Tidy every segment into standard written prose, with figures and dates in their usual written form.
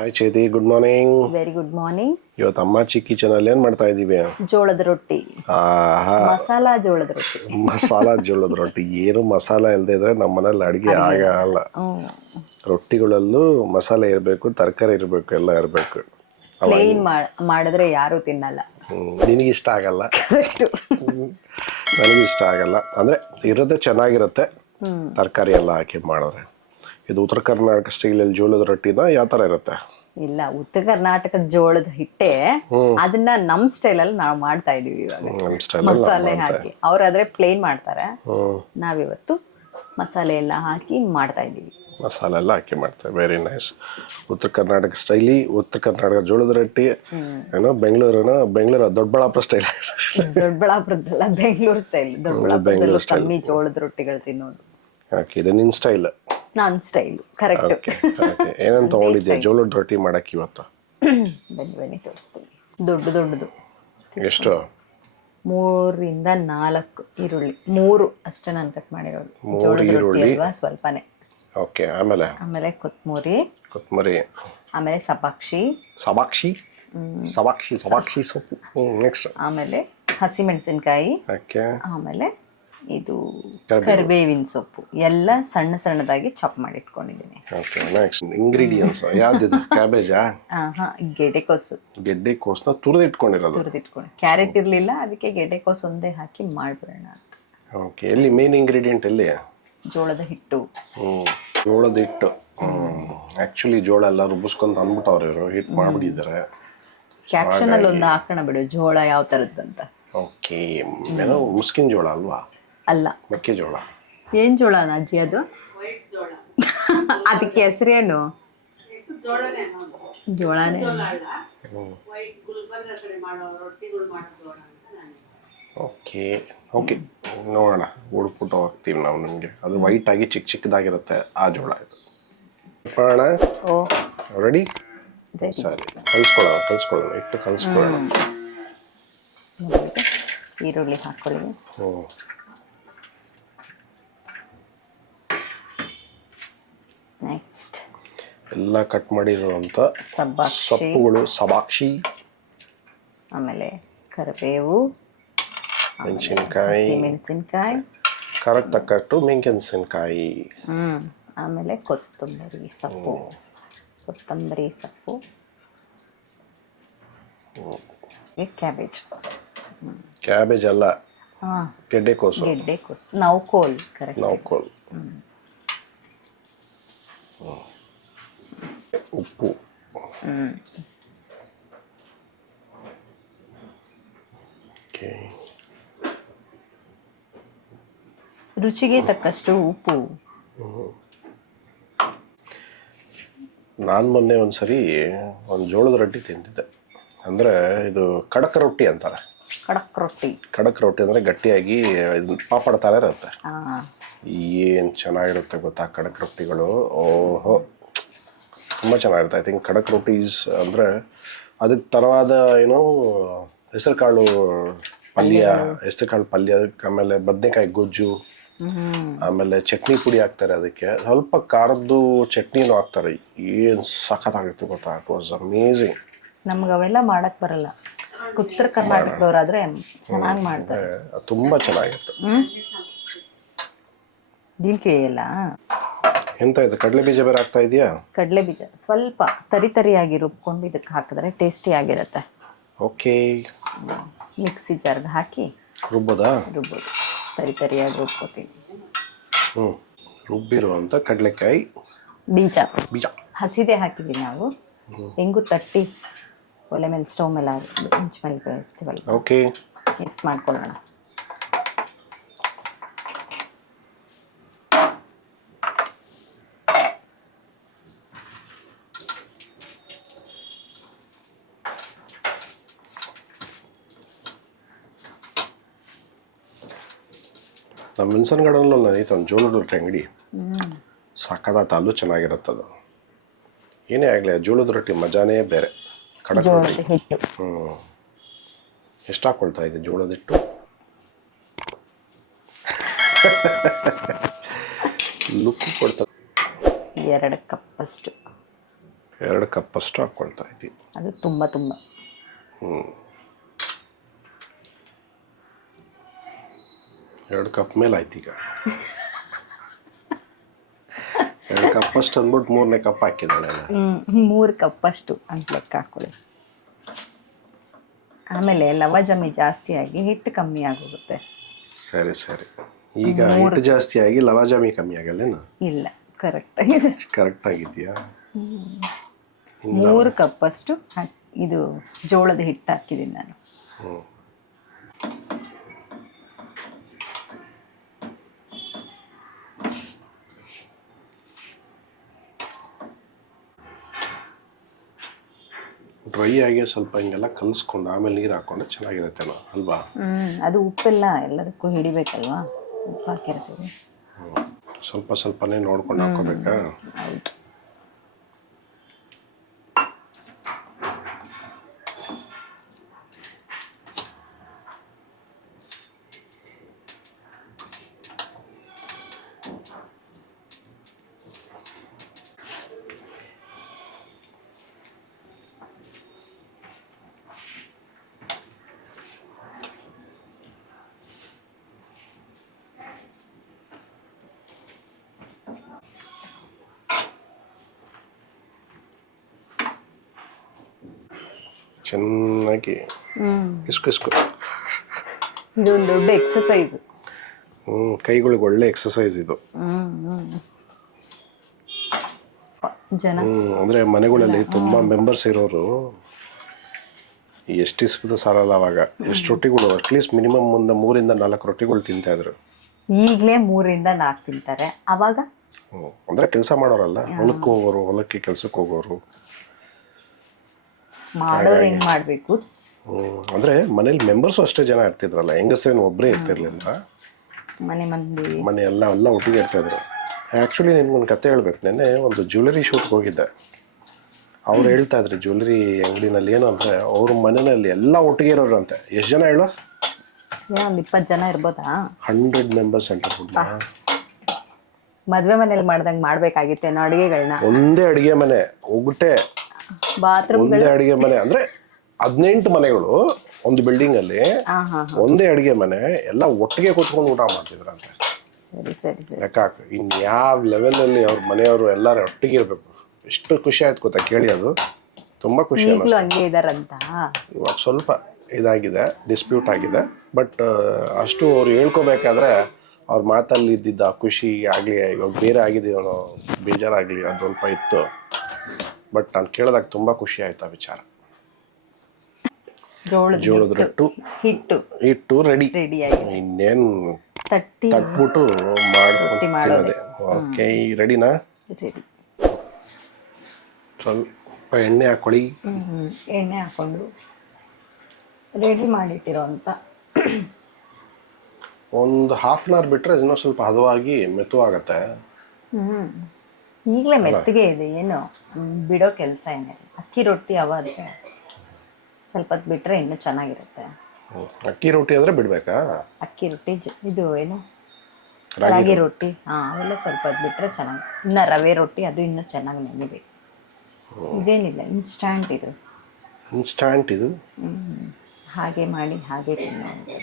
Hi Chethi, good morning. Very good morning. ಇವತ್ತು Ammachi kitchen ಅಲ್ಲಿ ಏನ್ ಮಾಡ್ತಾ ಇದೀವಿ? ಜೋಳದ ರೊಟ್ಟಿ. ಆಹಾ, ಮಸಾಲಾ ಜೋಳದ ರೊಟ್ಟಿ. ಮಸಾಲಾ ಜೋಳದ ರೊಟ್ಟಿ. ಏನು ಮಸಾಲ ಇಲ್ಲದೆ ಇದ್ರೆ ನಮ್ಮ ಮನೇಲಿ ಅಡಿಗೆ ಆಗಲ್ಲ. ರೊಟ್ಟಿಗಳಲ್ಲೂ ಮಸಾಲೆ ಇರಬೇಕು, ತರಕಾರಿ ಇರಬೇಕು, ಎಲ್ಲ ಇರಬೇಕು. ಪ್ಲೇನ್ ಮಾಡಿದ್ರೆ ಯಾರು ತಿನ್ನಲ್ಲ. ನಿನಗೆ ಇಷ್ಟ ಆಗಲ್ಲ, ನನಗೂ ಇಷ್ಟ ಆಗಲ್ಲ. ಅಂದ್ರೆ ಇರೋದೇ ಚೆನ್ನಾಗಿರುತ್ತೆ ತರಕಾರಿ ಎಲ್ಲ ಹಾಕಿ ಮಾಡಿದ್ರೆ. ಇದು ಉತ್ತರ ಕರ್ನಾಟಕ ಸ್ಟೈಲಲ್ಲಿ ಜೋಳದ ರೊಟ್ಟಿನ ಯಾವ ತರ ಇರುತ್ತೆ? ಇಲ್ಲ, ಉತ್ತರ ಕರ್ನಾಟಕದ ಜೋಳದ ಹಿಟ್ಟೆ, ಅದನ್ನ ನಮ್ ಸ್ಟೈಲ್ ಅಲ್ಲಿ ನಾವು ಮಾಡ್ತಾ ಇದೀವಿ ಇವಾಗ. ಮಸಾಲೆ ಹಾಕಿ ಅವ್ರಾದ್ರೆ ಪ್ಲೇನ್ ಮಾಡ್ತಾರೆ, ನಾವಿವತ್ತು ಮಸಾಲೆ ಎಲ್ಲ ಹಾಕಿ ಮಾಡ್ತಾ ಇದೀವಿ. ಮಸಾಲೆ ಎಲ್ಲ ಹಾಕಿ ಮಾಡ್ತೇವೆ. Very nice. ಉತ್ತರ ಕರ್ನಾಟಕ ಸ್ಟೈಲಿ, ಉತ್ತರ ಕರ್ನಾಟಕ ಜೋಳದ ರೊಟ್ಟಿ. ಏನೋ ಬೆಂಗಳೂರು ದೊಡ್ಡಬಳ್ಳಾಪುರ ಸ್ಟೈಲ್. ದೊಡ್ಡಬಳ್ಳಾಪುರದಲ್ಲ, ಬೆಂಗಳೂರು ಸ್ಟೈಲ್. ದೊಡ್ಡಬಳ್ಳಾಪುರದಲ್ಲೂ ಕಮ್ಮಿ ಜೋಳದ ರೊಟ್ಟಿಗಳು ತಿನ್ನೋದು. ಇದು ನಿನ್ ಸ್ಟೈಲ್. ನಾನ್ ಸ್ಟೈಲ್ ಕರೆಕ್ಟ್. ಏನಂತ ತಗೊಂಡಿದ್ಯಾ ಜೋಳದ ರೊಟ್ಟಿ ಮಾಡಕ್ಕೆ ಇವತ್ತು? ಬನ್ನಿ ತೋರಿಸ್ತೀನಿ. ದೊಡ್ಡದು. ಎಷ್ಟು? 3 ಇಂದ 4 ಈರುಳ್ಳಿ. 3 ಅಷ್ಟೇ ನಾನು ಕಟ್ ಮಾಡಿರೋದು. 3 ಈರುಳ್ಳಿ ಅಲ್ವಾ, ಸ್ವಲ್ಪನೇ. ಓಕೆ. ಆಮೇಲೆ ಕೊತ್ತಂಬರಿ, ಆಮೇಲೆ ಸಬಾಕ್ಷಿ ಸೊಪ್ಪು. ನೆಕ್ಸ್ಟ್ ಆಮೇಲೆ ಹಸಿಮೆಣಸಿನಕಾಯಿ, ಆಮೇಲೆ ಇದು ಕರಿಬೇವಿನ ಸೊಪ್ಪು ಎಲ್ಲ ಸಣ್ಣದಾಗಿ ಚಾಪ್ ಮಾಡಿ ಇಟ್ಕೊಂಡಿದ್ದೀನಿ. ಓಕೆ. ನೆಕ್ಸ್ಟ್ ಇಂಗ್ರೀಡಿಯೆಂಟ್ಸ್ ಯಾವ್ದಿದೆ? ಕ್ಯಾಬೇಜಾ? ಗೆಡ್ಡೆಕೋಸನ್ನ ತುರಿದಿಟ್ಕೊಂಡಿರೋದು. ಕ್ಯಾರೆಟ್ ಇರ್ಲಿಲ್ಲ, ಅದಕ್ಕೆ ಗೆಡ್ಡೆಕೋಸು ಒಂದೇ ಹಾಕಿ ಮಾಡ್ಬಿಡೋಣ ಅಂತ. ಓಕೆ. ಎಲ್ಲಿ ಮೇನ್ ಇಂಗ್ರೀಡಿಯೆಂಟ್ ಎಲ್ಲಿ? ಜೋಳದ ಹಿಟ್ಟು. ಜೋಳದ ಹಿಟ್ಟು. ಆಕ್ಚುಲಿ ಜೋಳ ಎಲ್ಲ ರುಬ್ಬಿಸ್ಕೊಂತ ಅಂದ್ಬಿಟ್ಟವ್ರು ಇವರು, ಹಿಟ್ ಮಾಡ್ಬಿಟ್ಟಿದ್ದಾರೆ. ಕ್ಯಾಪ್ಷನ್ ಅಲ್ಲಿ ಒಂದು ಹಾಕೋಣ ಬಿಡು, ಜೋಳ ಯಾವ ತರದ್ದಂತ. ಓಕೆ. ಏನೋ ಮುಸ್ಕಿನ ಜೋಳ ಅಲ್ವಾ? ಅಲ್ಲ, ಮೆಕ್ಕೆಜೋಳ. ಏನ್ ಜೋಳ ಅಜ್ಜಿ ಅದು? ಅದಕ್ಕೆ ಹೆಸರೇನು? ಜೋಳನೇ. ಓಕೆ ಓಕೆ, ನೋಡೋಣ, ಹುಡುಕ್ಬಿಟ್ಟು ಹೋಗ್ತೀವಿ ನಾವು. ನಿಮಗೆ ಅದು ವೈಟ್ ಆಗಿ ಚಿಕ್ಕದಾಗಿರುತ್ತೆ ಆ ಜೋಳ ಇದು. ಮಾಡೋಣ. ರೆಡಿ? ಸರಿ, ಕಲಿಸ್ಕೊಳ್ಳೋಣ. ಇಟ್ಟು ಕಲಿಸ್ಕೊಳ್ಳೋಣ. ಈರುಳ್ಳಿ ಹಾಕೊಳ್ಳಿ. ನೆಕ್ಸ್ಟ್ ಎಲ್ಲ ಕಟ್ ಮಾಡಿರುವಂತ ಸೊಪ್ಪುಗಳು, ಸಬಾಕ್ಷಿ, ಆಮೇಲೆ ಕರಿಬೇವು, ಮೆಣಸಿನಕಾಯಿ, ಖಾರಕ್ಕೆ ತಕ್ಕಟ್ಟು ಮೆಣಸಿನಕಾಯಿ, ಆಮೇಲೆ ಕೊತ್ತಂಬರಿ ಸೊಪ್ಪು, ಕ್ಯಾಬೇಜ್ ಅಲ್ಲ, ಗೆಡ್ಡೆಕೋಸು, ನೌಕೋಲ್. ಕರೆಕ್ಟ್, ನೌಕೋಲ್. ಉಪ್ಪು, ರುಚಿಗೆ ತಕ್ಕಷ್ಟು ಉಪ್ಪು. ನಾನು ಮೊನ್ನೆ ಒಂದ್ಸರಿ ಒಂದು ಜೋಳದ ರೊಟ್ಟಿ ತಿಂತಿದ್ದೆ. ಅಂದ್ರೆ ಇದು ಕಡಕ್ ರೊಟ್ಟಿ ಅಂತಾರೆ. ಕಡಕ್ ರೊಟ್ಟಿ ಅಂದ್ರೆ ಗಟ್ಟಿಯಾಗಿ ಪಾಪಡ ಥರ ಇರುತ್ತೆ. ಏನು ಚೆನ್ನಾಗಿರುತ್ತೆ ಗೊತ್ತಾ ಕಡಕ್ ರೊಟ್ಟಿಗಳು. ಓಹೋ, ತುಂಬ ಚೆನ್ನಾಗಿರುತ್ತೆ. ಐ ಥಿಂಕ್ ಕಡಕ್ ರೊಟ್ಟೀಸ್ ಅಂದರೆ ಅದಕ್ಕೆ ತರವಾದ ಏನೋ ಹೆಸರುಕಾಳು ಪಲ್ಯ, ಆಮೇಲೆ ಬದನೆಕಾಯಿ ಗೊಜ್ಜು, ಆಮೇಲೆ ಚಟ್ನಿ ಪುಡಿ ಹಾಕ್ತಾರೆ. ಅದಕ್ಕೆ ಸ್ವಲ್ಪ ಖಾರದ್ದು ಚಟ್ನಿನೂ ಹಾಕ್ತಾರೆ. ಏನು ಸಖತ್ತಾಗಿತ್ತು ಗೊತ್ತಾ. It was amazing. ನಮ್ಗೆ ಅವೆಲ್ಲ ಮಾಡಕ್ ಬರಲ್ಲ. ಉತ್ತರ ಕರ್ನಾಟಕದವರಾದ್ರೆ ಚೆನ್ನಾಗಿ ಮಾಡ್ತಾರೆ. ತುಂಬ ಚೆನ್ನಾಗಿತ್ತು. ಇಲ್ಲ ಎಂತ ಇದು ಕಡಲೆ ಬೀಜ ಬೇರೆ ಹಾಕ್ತಾ ಇದೆಯಾ? ಕಡಲೆ ಬೀಜ ಸ್ವಲ್ಪ ತರಿಯಾಗಿ ರುಬ್ಕೊಂಡು ಇದಕ್ಕೆ ಹಾಕಿದ್ರೆ ಟೇಸ್ಟಿ ಆಗಿರುತ್ತೆ. ಓಕೆ. ಮಿಕ್ಸಿ ಜಾರ್ಗೆ ಹಾಕಿ ರುಬ್ಬೋದು. ತರಿಯಾಗಿ ರುಬ್ಕೋತೀನಿ. ರುಬ್ಬಿರುವಂತ ಕಡಲೆಕಾಯಿ ಬೀಜ ಹಸಿದೆ ಹಾಕಿದ್ದೀವಿ ನಾವು. ಹೆಂಗು ತಟ್ಟಿ ಒಲೆ ಮೇಲೆ ಸ್ಟವ್ ಮೇಲೆ ಹಂಚ ಮೇಲೆ ಬೇಯಿಸ್ತೀವಲ್ಲ. ಓಕೆ. ಮಿಕ್ಸ್ ಮಾಡ್ಕೊಳ್ಳೋಣ. ನಮ್ಮ ವಿನ್ಸನ್ ಗಾರ್ಡನ್ ಐತೆ ಒಂದು ಜೋಳದ ರೊಟ್ಟಿ ಅಂಗಡಿ. ಸಕ್ಕದಾತ, ಅಲ್ಲೂ ಚೆನ್ನಾಗಿರುತ್ತದು. ಏನೇ ಆಗಲಿ ಜೋಳದ ರೊಟ್ಟಿ ಮಜಾನೇ ಬೇರೆ. ಕಡಕ್ ರೊಟ್ಟಿ. ಎಷ್ಟು ಹಾಕ್ಕೊಳ್ತಾ ಇದೆ ಜೋಳದ ಹಿಟ್ಟು? ಲುಕ್ ಕೊಡ್ತಾ. 2 ಕಪ್ ಅಷ್ಟು. 2 ಕಪ್ಪಷ್ಟು ಹಾಕ್ಕೊಳ್ತಾ ಇದ್ದೀವಿ. ಅದು ತುಂಬ 2 ಕಪ್ ಮೇಲೆ ಆಯ್ತು ಈಗ. 2 ಕಪ್ಪಷ್ಟು ಅಂದ್ಬಿಟ್ಟು 3ನೇ ಕಪ್ ಹಾಕಿದ್ದಾಳೆ. 3 ಕಪ್ಪಷ್ಟು ಅಂತ ಲೆಕ್ಕ ಹಾಕೊಳ್ಳಿ. ಆಮೇಲೆ ಲವಜಮಿ ಜಾಸ್ತಿ ಆಗಿ ಹಿಟ್ಟು ಕಮ್ಮಿ ಆಗೋಗುತ್ತೆ. ಸರಿ ಸರಿ. ಈಗ ಹಿಟ್ಟು ಜಾಸ್ತಿ ಆಗಿ ಲವಾಜಾಮಿ ಕಮ್ಮಿ ಆಗಲ್ಲೇನು? ಇಲ್ಲ, ಕರೆಕ್ಟ್ ಆಗಿದೆ. ಕರೆಕ್ಟ್ ಆಗಿದೆಯಾ? 3 ಕಪ್ಪಷ್ಟು ಇದು ಜೋಳದ ಹಿಟ್ಟು ಹಾಕಿದ್ದೀನಿ ನಾನು. ಡ್ರೈ ಆಗಿ ಸ್ವಲ್ಪ ಹಿಂಗೆಲ್ಲ ಕಲಿಸ್ಕೊಂಡು ಆಮೇಲೆ ನೀರು ಹಾಕ್ಕೊಂಡು ಚೆನ್ನಾಗಿರುತ್ತೇನೋ ಅಲ್ವಾ? ಅದು ಉಪ್ಪೆಲ್ಲ ಎಲ್ಲದಕ್ಕೂ ಹಿಡಿಬೇಕಲ್ವಾ, ಉಪ್ಪು ಹಾಕಿರ್ತೀವಿ. ಸ್ವಲ್ಪ ಸ್ವಲ್ಪನೇ ನೋಡ್ಕೊಂಡು ಹಾಕೋಬೇಕಾ? ಹೌದು. ಚೆನ್ನಾಗಿ ಇಸ್ಕು ಇದೊಂದು ದೊಡ್ಡ ಎಕ್ಸಸೈಸ್. ಕೈಗಳಿಗೆ ಒಳ್ಳೆ ಎಕ್ಸಸೈಸ್ ಇದು. ಜನ ಅಂದರೆ ಮನೆಗಳಲ್ಲಿ ತುಂಬ ಮೆಂಬರ್ಸ್ ಇರೋರು ಎಷ್ಟು ಇಸ್ಕಿದ್ರು ಸಾಲಲ್ಲ. ಅವಾಗ ಎಷ್ಟು ರೊಟ್ಟಿಗಳು ಅಟ್ಲೀಸ್ಟ್ ಮಿನಿಮಮ್ ಒಂದು 3-4 ರೊಟ್ಟಿಗಳು ತಿಂತಾಯಿದ್ರು. ಈಗಲೇ 3-4 ತಿಂತಾರೆ. ಅವಾಗ ಅಂದರೆ ಕೆಲಸ ಮಾಡೋರಲ್ಲ, ಹೊಲಕ್ಕೆ ಹೋಗೋರು, ಹೊಲಕ್ಕೆ ಕೆಲಸಕ್ಕೆ ಹೋಗೋರು ಮಾಡೋರು ಹೆಂಗ್ ಮಾಡಬೇಕು. ಅಂದರೆ ಮನೇಲಿ ಮೆಂಬರ್ಸು ಅಷ್ಟೇ ಜನ ಇರ್ತಿದ್ರಲ್ಲ, ಹೆಂಗಸ್ರೇನು ಒಬ್ಬರೇ ಇರ್ತಿರ್ಲಿಲ್ಲ. ಮನೆ ಎಲ್ಲ ಒಟ್ಟಿಗೆ ಇರ್ತಾಯಿದ್ರು. ಆ್ಯಕ್ಚುಲಿ ನಿನ್ಗೊಂದು ಕತೆ ಹೇಳ್ಬೇಕು. ನೆನ್ನೆ ಒಂದು ಜ್ಯುವೆಲರಿ ಶೂಟ್ಗೆ ಹೋಗಿದ್ದೆ. ಅವ್ರು ಹೇಳ್ತಾ ಇದ್ರು ಜ್ಯುವೆಲರಿ ಅಂಗಡಿನಲ್ಲಿ ಏನು ಅಂದರೆ ಅವ್ರ ಮನೆಯಲ್ಲಿ ಎಲ್ಲ ಒಟ್ಟಿಗೆ ಇರೋರು ಅಂತೆ. ಎಷ್ಟು ಜನ ಹೇಳು? ಒಂದು 20 ಜನ ಇರ್ಬೋದಾ? 100 ಮೆಂಬರ್ಸ್ ಅಂತ. ಮದ್ವೆ ಮನೇಲಿ ಮಾಡ್ದಂಗೆ ಮಾಡ್ಬೇಕಾಗಿತ್ತೇನೋ ಅಡುಗೆಗಳನ್ನ. ಒಂದೇ ಅಡುಗೆ ಮನೆ, ಒಗ್ಗಟ್ಟೆ ಬಾತ್ರೂಮ್, ಒಂದೇ ಅಡುಗೆ ಮನೆ. ಅಂದರೆ 18 ಮನೆಗಳು ಒಂದು ಬಿಲ್ಡಿಂಗ್ ಅಲ್ಲಿ, ಒಂದೇ ಅಡುಗೆ ಮನೆ, ಎಲ್ಲ ಒಟ್ಟಿಗೆ ಕೂತ್ಕೊಂಡು ಊಟ ಮಾಡ್ತಿದ್ರಂತೆ. ಸರಿ ಸರಿ ಸರಿ. ಲೆಕ್ಕ ಇನ್ಯಾವ ಲೆವೆಲಲ್ಲಿ ಅವ್ರ ಮನೆಯವರು ಎಲ್ಲರೂ ಒಟ್ಟಿಗೆ ಇರಬೇಕು. ಎಷ್ಟು ಖುಷಿ ಆಯ್ತು ಗೊತ್ತಾ ಕೇಳಿ. ಅದು ತುಂಬ ಖುಷಿ. ಈಗಲೂ ಹಂಗೆ ಇದಾರಂತ. ಇವಾಗ ಸ್ವಲ್ಪ ಇದಾಗಿದೆ, ಡಿಸ್ಪ್ಯೂಟ್ ಆಗಿದೆ. ಬಟ್ ಅಷ್ಟು ಅವ್ರು ಹೇಳ್ಕೋಬೇಕಾದ್ರೆ ಅವ್ರ ಮಾತಲ್ಲಿ ಇದ್ದಿದ್ದ ಖುಷಿ ಆಗಲಿ, ಇವಾಗ ಬೇರೆ ಆಗಿದೆ ಅವನು ಬೇಜಾರಾಗಲಿ, ಅದು ಸ್ವಲ್ಪ ಇತ್ತು. ಬಟ್ ನಾನು ಕೇಳಿದಾಗ ತುಂಬ ಖುಷಿ ಆಯ್ತು ಆ ವಿಚಾರ. ಜೋಳದ ಹಿಟ್ಟು ರೆಡಿ. ಇನ್ನೇನು ತಟ್ಬಿಟ್ಟು ಮಾಡ್ಕೊತಿರೋದೆ. ಓಕೆ, ರೆಡಿನಾ? ರೆಡಿ. ಸ್ವಲ್ಪ ಎಣ್ಣೆ ಹಾಕೊಳ್ಳಿ. ಎಣ್ಣೆ ಹಾಕೊಂಡು ರೆಡಿ ಮಾಡಿಟ್ಟಿರೋ ಅಂತ ಒಂದು ½ ಅವರ್ ಬಿಟ್ಟರೆ ಇನ್ನೂ ಸ್ವಲ್ಪ ಹದವಾಗಿ ಮೆತ್ತುವಾಗತ್ತೆ. ಈಗಲೇ ಮೆತ್ತಗೆ ಇದೆ, ಏನು ಬಿಡೋ ಕೆಲಸ ಏನಿಲ್ಲ. ಅಕ್ಕಿ ರೊಟ್ಟಿ ಅವಾದರೆ ಸ್ವಲ್ಪ ಹೊತ್ತು ಬಿಟ್ಟರೆ ಇನ್ನೂ ಚೆನ್ನಾಗಿರುತ್ತೆ. ಅಕ್ಕಿ ರೊಟ್ಟಿ ಆದರೆ ಬಿಡಬೇಕಾ? ಅಕ್ಕಿ ರೊಟ್ಟಿ ಇದು ಏನು ರಾಗಿ ರೊಟ್ಟಿ, ಅವೆಲ್ಲ ಸ್ವಲ್ಪ ಹೊತ್ತು ಬಿಟ್ಟರೆ ಚೆನ್ನಾಗಿ. ಇನ್ನು ರವೆ ರೊಟ್ಟಿ ಅದು ಇನ್ನೂ ಚೆನ್ನಾಗಿ ನೆನೆಬೇಕು. ಇದೇನಿಲ್ಲ, ಇನ್ಸ್ಟ್ಯಾಂಟ್ ಇದು. ಇನ್ಸ್ಟ್ಯಾಂಟ್ ಇದು ಹಾಗೆ ಮಾಡಿ ಹಾಗೆ ತಿನ್ನೋದು.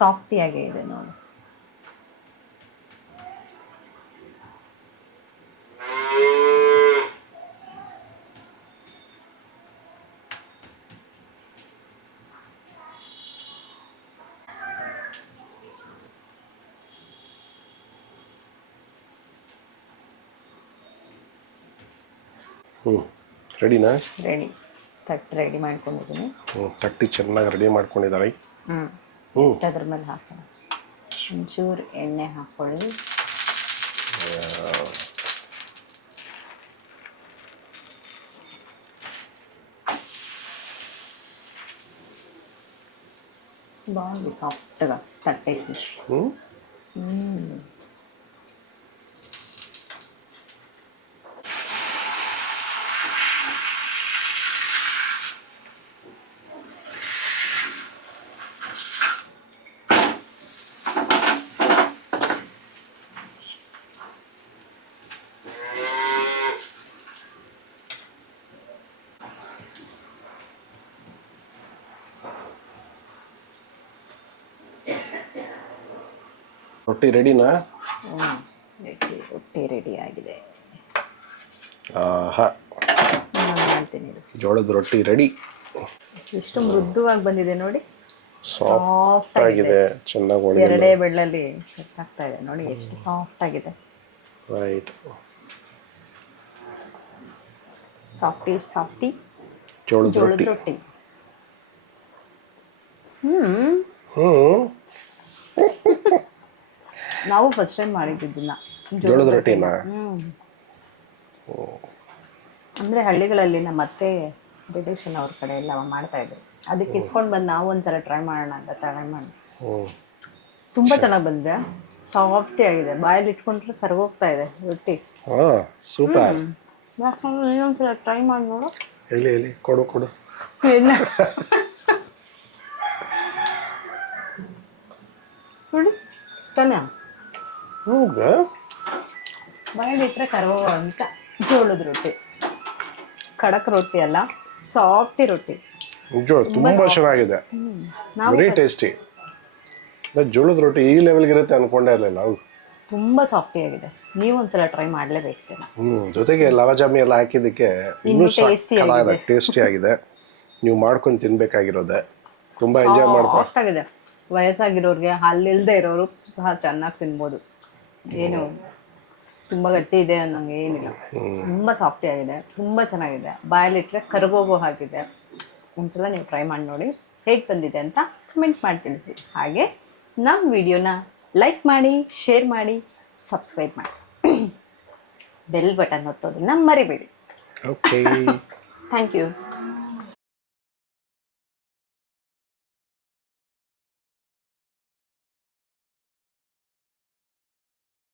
ಸಾಫ್ಟಿಯಾಗೇ ಇದೆ ನೋಡಿ. ರೆಡಿನಾ? ರೆಡಿ. ತಟ್ಟು ರೆಡಿ ಮಾಡ್ಕೊಂಡಿದ್ದೀನಿ. ತಟ್ಟಿ ಚೆನ್ನಾಗಿ ರೆಡಿ ಮಾಡ್ಕೊಂಡಿದ್ದಾರೆ. ಅದ್ರ ಮೇಲೆ ಹಾಕೋಣ. ಒಂಚೂರು ಎಣ್ಣೆ ಹಾಕ್ಕೊಳ್ಳಿ. ಬಾಗಿ ಸಾಫ್ಟ್గా ತಟ್ಟೇಸಿ. ರೊಟ್ಟಿ ರೆಡಿನಾ? ರೊಟ್ಟಿ ರೆಡಿ ಆಗಿದೆ. ಆಹಾ, ನಾನು ಮಾಡ್ತೀನಿ ಇದು. ಜೋಳದ ರೊಟ್ಟಿ ರೆಡಿ. ಎಷ್ಟು ಮೃದುವಾಗಿ ಬಂದಿದೆ ನೋಡಿ, ಸಾಫ್ಟ್ ಸಾಫ್ಟ್ ಆಗಿದೆ. ಆಗಿದೆ, ಚೆನ್ನಾಗಿ ಒಣಗಿದೆ. ಎರಡೇ ಬೆಳ್ಳಲ್ಲಿ ಸೆಟ್ ಆಗ್ತಾ ಇದೆ ನೋಡಿ, ಎಷ್ಟು ಸಾಫ್ಟ್ ಆಗಿದೆ. ರೈಟ್. ಸಾಫ್ಟಿ ಸಾಫ್ಟಿ ಜೋಳದ ಜೋಳದ ರೊಟ್ಟಿ. ರೊಟ್ಟಿ. ನಾವು ಫಸ್ಟ್ ಟೈಮ್ ಮಾಡಿದ್ದಿದ್ದನ್ನ ಜೋಳದ ರೊಟ್ಟಿನಾ? ಅಂದ್ರೆ ಹಳ್ಳಿಗಳಲ್ಲಿ ನಮ್ಮ ಅತ್ತೆ ರಿಲೇಷನ್ ಅವ್ರ ಕಡೆ ಎಲ್ಲ ಮಾಡ್ತಾ ಇದ್ರು, ಅದಕ್ಕೆ ಇಸ್ಕೊಂಡು ಬಂದು ನಾವು ಒಂದ್ಸಲ ಟ್ರೈ ಮಾಡೋಣ ಅಂತ ಟ್ರೈ ಮಾಡಿ. ತುಂಬಾ ಚೆನ್ನಾಗಿ ಬಂದಿದೆ, ಸಾಫ್ಟಿ ಆಗಿದೆ, ಬಾಯಲ್ಲಿ ಇಟ್ಕೊಂಡ್ರೆ ಕರ್ಗೋಗ್ತಾ ಇದೆ ರೊಟ್ಟಿ. ಸೂಪರ್. ಇನ್ನೊಂದ್ಸಲ ಟ್ರೈ ಮಾಡಿ ನೋಡು. ಹೇಳಿ ಕೊಡು. ನೋಡಿ ತಾನೆ, ಹೌದಾ? ಬಾಯಲ್ಲಿ ಇಟ್ಟರೆ ಕರ್ಗೋಗ ಅಂತ ಜೋಳದ ರೊಟ್ಟಿ. ಖಡಕ್ ರೊಟ್ಟಿ ಅಲ್ಲ, ಸಾಫ್ಟಿ ರೊಟ್ಟಿ. ಜೋಳ ತುಂಬಾ ಚೆನ್ನಾಗಿದೆ, ವೆರಿ ಟೇಸ್ಟಿ. ಜೋಳದ ರೊಟ್ಟಿ ಈ ಲೆವೆಲ್ಗೆ ಇರುತ್ತೆ ಅನ್ಕೊಂಡೇ ಇರಲಿಲ್ಲ. ತುಂಬಾ ಸಾಫ್ಟಿ ಆಗಿದೆ, ನೀವು ಒಂದ್ಸಲ ಟ್ರೈ ಮಾಡಲೇಬೇಕು. ಜೊತೆಗೆ ಲವಜಾಮಿ ಎಲ್ಲ ಹಾಕಿದ್ದಕ್ಕೆ ಇನ್ನೂ ಟೇಸ್ಟಿ ಆಗಿದೆ. ನೀವು ಮಾಡ್ಕೊಂಡು ತಿನ್ಬೇಕಾಗಿರೋದೆ. ತುಂಬಾ ಎಂಜಾಯ್ ಮಾಡ್ತಾರೆ. ಸಾಫ್ಟ್ ಆಗಿದೆ, ವಯಸ್ಸಾಗಿರೋರಿಗೆ, ಹಾಲಿಲ್ದೇ ಇರೋರು ಸಹ ಚೆನ್ನಾಗಿ ತಿನ್ಬೋದು. ಏನು ತುಂಬ ಗಟ್ಟಿ ಇದೆ ಅನ್ನೋಂಗೆ ಏನಿಲ್ಲ, ತುಂಬ ಸಾಫ್ಟಿ ಆಗಿದೆ, ತುಂಬ ಚೆನ್ನಾಗಿದೆ, ಬಾಯಲ್ಲಿಟ್ಟರೆ ಕರಗೋಗೋ ಹಾಗಿದೆ. ಒಂದ್ಸಲ ನೀವು ಟ್ರೈ ಮಾಡಿ ನೋಡಿ, ಹೇಗೆ ಬಂದಿದೆ ಅಂತ ಕಮೆಂಟ್ ಮಾಡಿ ತಿಳಿಸಿ. ಹಾಗೆ ನಮ್ಮ ವಿಡಿಯೋನ ಲೈಕ್ ಮಾಡಿ, ಶೇರ್ ಮಾಡಿ, ಸಬ್ಸ್ಕ್ರೈಬ್ ಮಾಡಿ, ಬೆಲ್ ಬಟನ್ ಒತ್ತೋದನ್ನ ಮರಿಬೇಡಿ. Okay, thank you.